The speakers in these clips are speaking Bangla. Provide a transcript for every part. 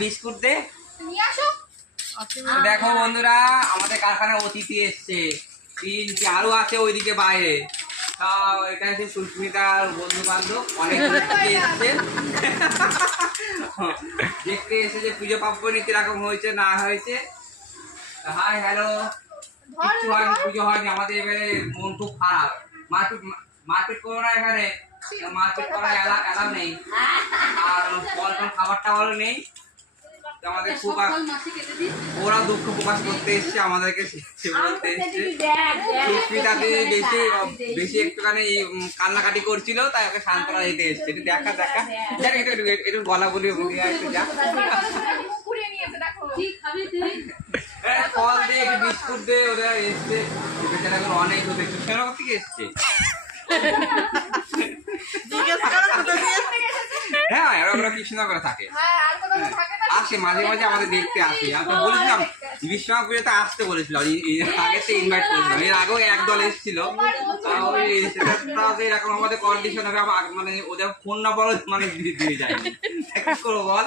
বিস্কুট দে দেখো বন্ধুরা আমাদের কারখানায় অতিথি এসছে তিনটি আরো আছে ওইদিকে বাইরে এখানে এসে সুস্মিতার বন্ধু বান্ধব অনেক এসছে দেখতে এসে যে পুজো পার্বণী কিরকম হয়েছে না হয়েছে। হাই হ্যালো কিছু হয়নি পুজো হয়নি আমাদের এবারে মন খুব খারাপ মারপিট করো না এখানে মারপিট করা এলাও নেই আর ফল খাবার টাবারও নেই আমাদের খুব ওরা দুঃখ প্রকাশ করতে এসছে আমাদেরকে বলতে এসছে সুস্মিতাকে বেশি একটুখানি কান্নাকাটি করছিল তাই ওকে সান্ত্বনা দিতে এসছে একটু দেখা দেখ একটু গলা বলি যা ফল দে একটু বিস্কুট দে ওরা এসছে অনেক সেরকম থেকে এসছে হ্যাঁ ওরা কৃষ্ণনগরে থাকে আসে মাঝে মাঝে আমাদের দেখতে আসে আমি বলেছিলাম বিশ্বকর্মা পুজোতে আসতে বলেছিলাম আগে তো ইনভাইট করেছিলাম এর আগেও একদল এসেছিল এরকম আমাদের কন্ডিশন হবে মানে ওদের ফোন নাম্বারও মানে দিয়ে যায় কি করবো বল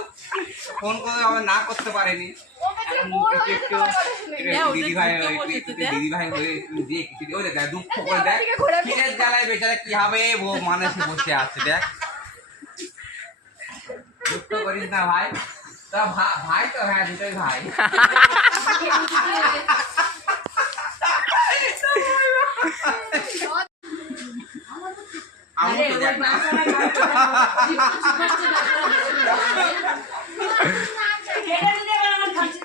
ফোন করে আমরা না করতে পারিনি দিদিভাই হয়ে দিয়ে দুঃখ করে দেখ কিনের জ্বালায় বেচারা কি হবে মানুষ বসে আছে দেখ দুঃখ করিস না ভাই তোরা ভাই তো হ্যাঁ দুটোই ভাই আমি তো দেখ না